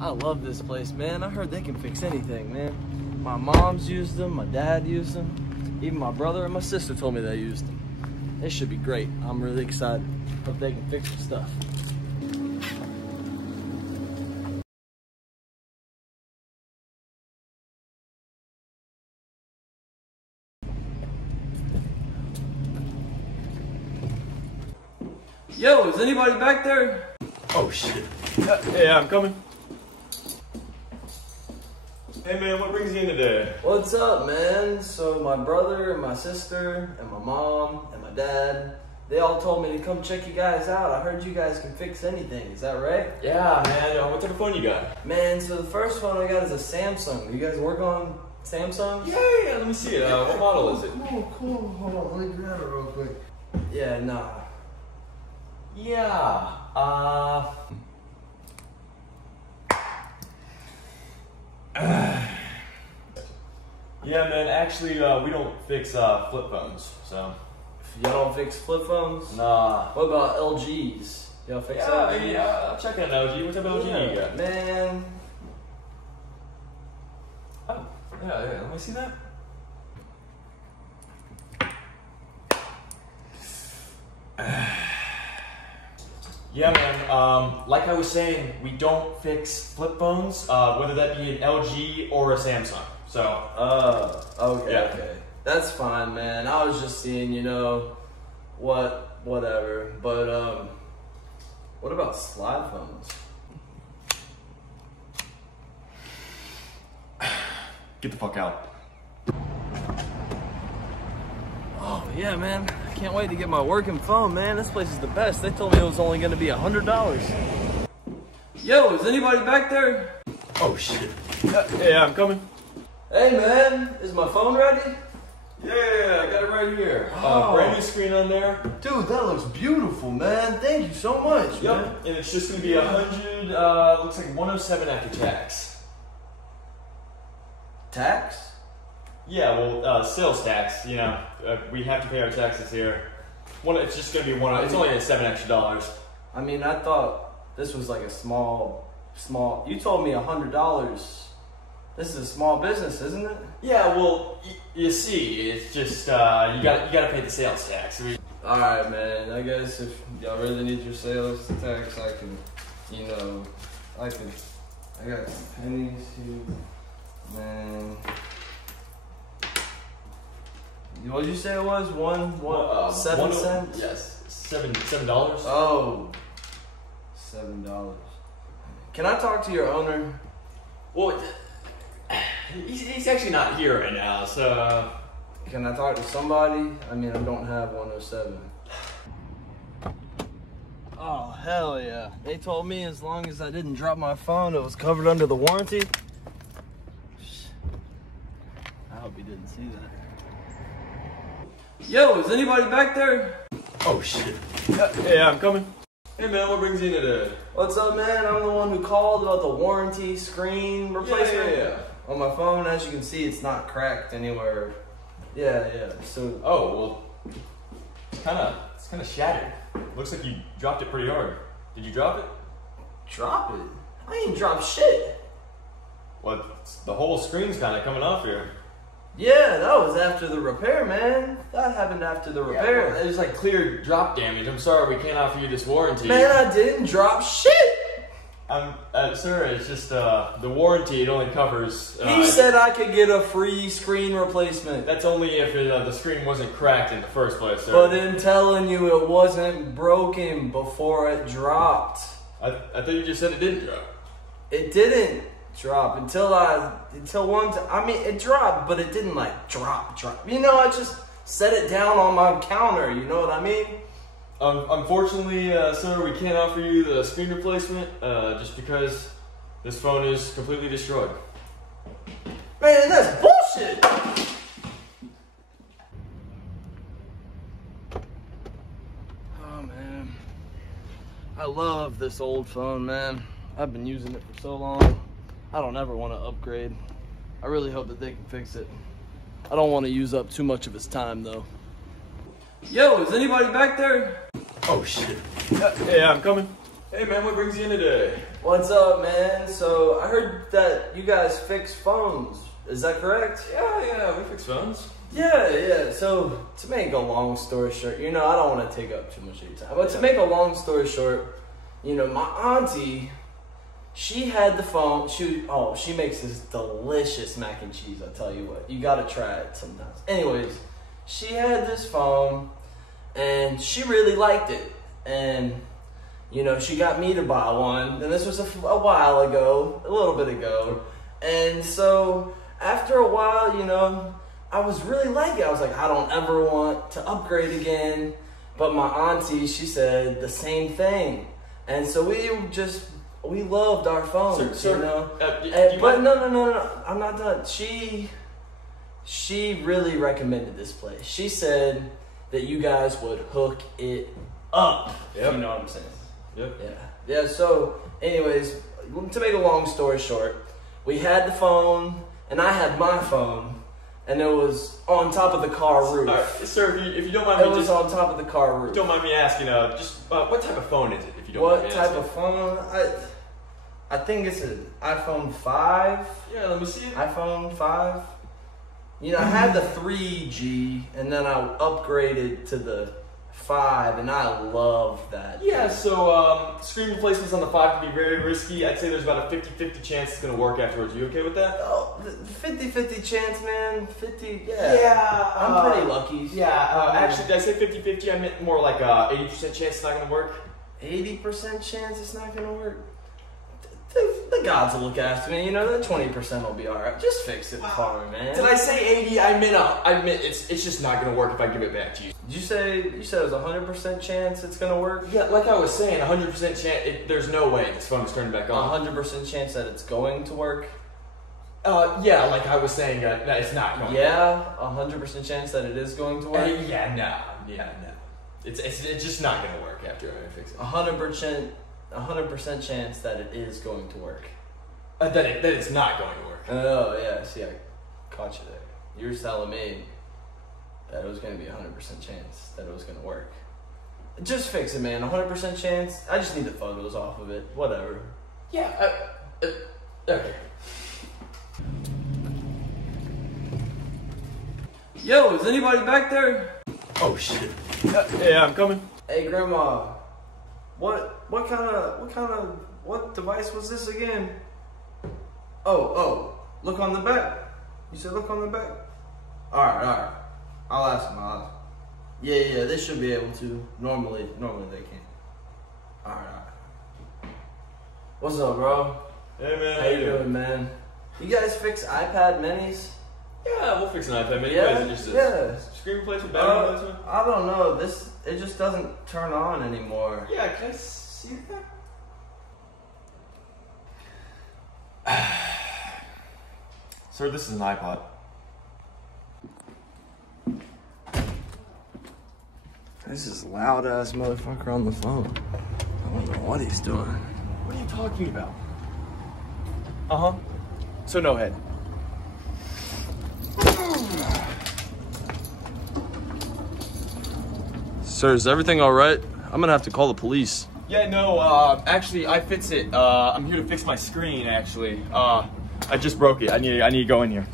I love this place, man. I heard they can fix anything, man. My mom's used them, my dad used them, even my brother and my sister told me they used them. They should be great. I'm really excited. Hope they can fix some stuff. Yo, is anybody back there? Oh shit. Yeah, I'm coming. Hey man, what brings you in today? What's up, man? So my brother and my sister and my mom and my dad, they all told me to come check you guys out. I heard you guys can fix anything. Is that right? Yeah, man. What type of phone you got? Man, so the first phone I got is a Samsung. You guys work on Samsungs? Yeah, let me see it. What model is it? Cool. Hold on, let me grab it real quick. Yeah, nah. Yeah, yeah, man, actually, we don't fix, flip phones, so. Y'all don't fix flip phones? Nah. What about LGs? Y'all fix LGs? Yeah, I'll check out an LG. What type of LG you got? Man. Oh, yeah, let me see that. Yeah, man, like I was saying, we don't fix flip phones, whether that be an LG or a Samsung, so. Okay, yeah. okay. That's fine, man. I was just seeing, you know, whatever. But, what about slide phones? Get the fuck out. Oh, yeah, man. I can't wait to get my working phone, man. This place is the best. They told me it was only going to be $100. Yo, is anybody back there? Oh shit. Yeah, I'm coming. Hey, man. Is my phone ready? Yeah, I got it right here. Oh. Brand new screen on there. Dude, that looks beautiful, man. Thank you so much, Yep, man. and it's just gonna be 100, looks like 107 after tax. Tax? Yeah, well, sales tax, you know, we have to pay our taxes here. It's just gonna be it's only $7 extra. I mean, I thought this was like a small, you told me $100. This is a small business, isn't it? Yeah, well, you see, it's just, you gotta pay the sales tax. Alright, man, I guess if y'all really need your sales tax, I can, you know, I got some pennies here, man. What did you say it was? 7 cents? Yes, $7. Oh, $7. Can I talk to your owner? Well, he's actually not here right now, so. Can I talk to somebody? I mean, I don't have 107. Oh, hell yeah. They told me as long as I didn't drop my phone, it was covered under the warranty. I hope he didn't see that. Yo, is anybody back there? Oh shit. Yeah, I'm coming. Hey man, what brings you in today? What's up, man? I'm the one who called about the warranty screen replacement. Yeah. On my phone, as you can see, it's not cracked anywhere. Yeah. So. Oh well, it's kind of shattered. Looks like you dropped it pretty hard. Did you drop it? Drop it? I ain't dropped shit. Well, the whole screen's kind of coming off here. Yeah, that was after the repair, man. That happened after the repair. Yeah, well, there's like clear drop damage. I'm sorry we can't offer you this warranty. Man, I didn't drop shit. Sir, it's just the warranty. It only covers. He said I could get a free screen replacement. That's only if the screen wasn't cracked in the first place, sir. But in telling you, it wasn't broken before it dropped. I thought you just said it didn't drop. It didn't drop until one time. I mean, it dropped, but it didn't like drop. You know, I just set it down on my counter. You know what I mean? Unfortunately, sir, we can't offer you the screen replacement just because this phone is completely destroyed. Man, that's bullshit! Oh, man. I love this old phone, man. I've been using it for so long. I don't ever want to upgrade. I really hope that they can fix it. I don't want to use up too much of his time, though. Yo, is anybody back there? Oh shit. Yeah, I'm coming. Hey man, what brings you in today? What's up, man? So I heard that you guys fix phones. Is that correct? Yeah, we fix phones. Yeah. So to make a long story short, I don't want to take up too much of your time, but to make a long story short, my auntie, she had the phone. She makes this delicious mac and cheese. I tell you what, you gotta try it sometimes. Anyways, she had this phone, and she really liked it, and she got me to buy one, and this was a while ago, a little bit ago, and so after a while, I was really liking it. I was like, I don't ever want to upgrade again, but my auntie, she said the same thing, and so we loved our phones, but no, I'm not done. She really recommended this place. She said that you guys would hook it up. Yep. You know what I'm saying? Yep. Yeah. So, anyways, to make a long story short, we had the phone, and I had my phone, and it was on top of the car roof. Sir, if you don't mind me, it was on top of the car roof. Don't mind me asking, what type of phone is it? If you don't mind me What type asking. of phone? I think it's an iPhone 5. Yeah, let me see it. iPhone 5. I had the 3G, and then I upgraded to the 5, and I love that. Yeah, so screen replacements on the 5 can be very risky. I'd say there's about a 50-50 chance it's going to work afterwards. You okay with that? Oh, 50-50 chance, man. 50, Yeah. I'm pretty lucky. Actually, did I say 50-50? I meant more like 80% chance it's not going to work. 80% chance it's not going to work? The gods will look after me, that 20% will be alright. Just fix it for me, man. Did I say 80? I meant it's just not gonna work if I give it back to you. Did you said it was 100% chance it's gonna work? Yeah, like I was saying, 100% chance. There's no way this phone is turning back on. 100% chance that it's going to work? Yeah, like I was saying, it's not going. Yeah, 100% chance that it is going to work. No. It's just not gonna work after I fix it. 100% chance that it is going to work. That it's not going to work. Oh, yeah. See, I caught you there. You were telling me that it was going to be 100% chance that it was going to work. Just fix it, man. 100% chance. I just need the photos off of it. Whatever. Yeah. Okay. Yo, is anybody back there? Oh shit. Yeah, I'm coming. Hey, Grandma. What device was this again? Oh, look on the back. You said look on the back? Alright. I'll ask him. Yeah, they should be able to. Normally they can. Alright. What's up, bro? Hey man, How you doing, man? You guys fix iPad minis? Yeah, we'll fix an iPad mini. Yeah, Is it just a screen replacement, battery replacement? I don't know. It just doesn't turn on anymore. Yeah, can I see that? Sir, this is an iPod. This is loud ass motherfucker on the phone. I don't know what he's doing. What are you talking about? Uh-huh. So no head. Sir, is everything all right? I'm gonna have to call the police. Yeah, no, actually, I fix it. I'm here to fix my screen, actually. I just broke it. I need to go in here.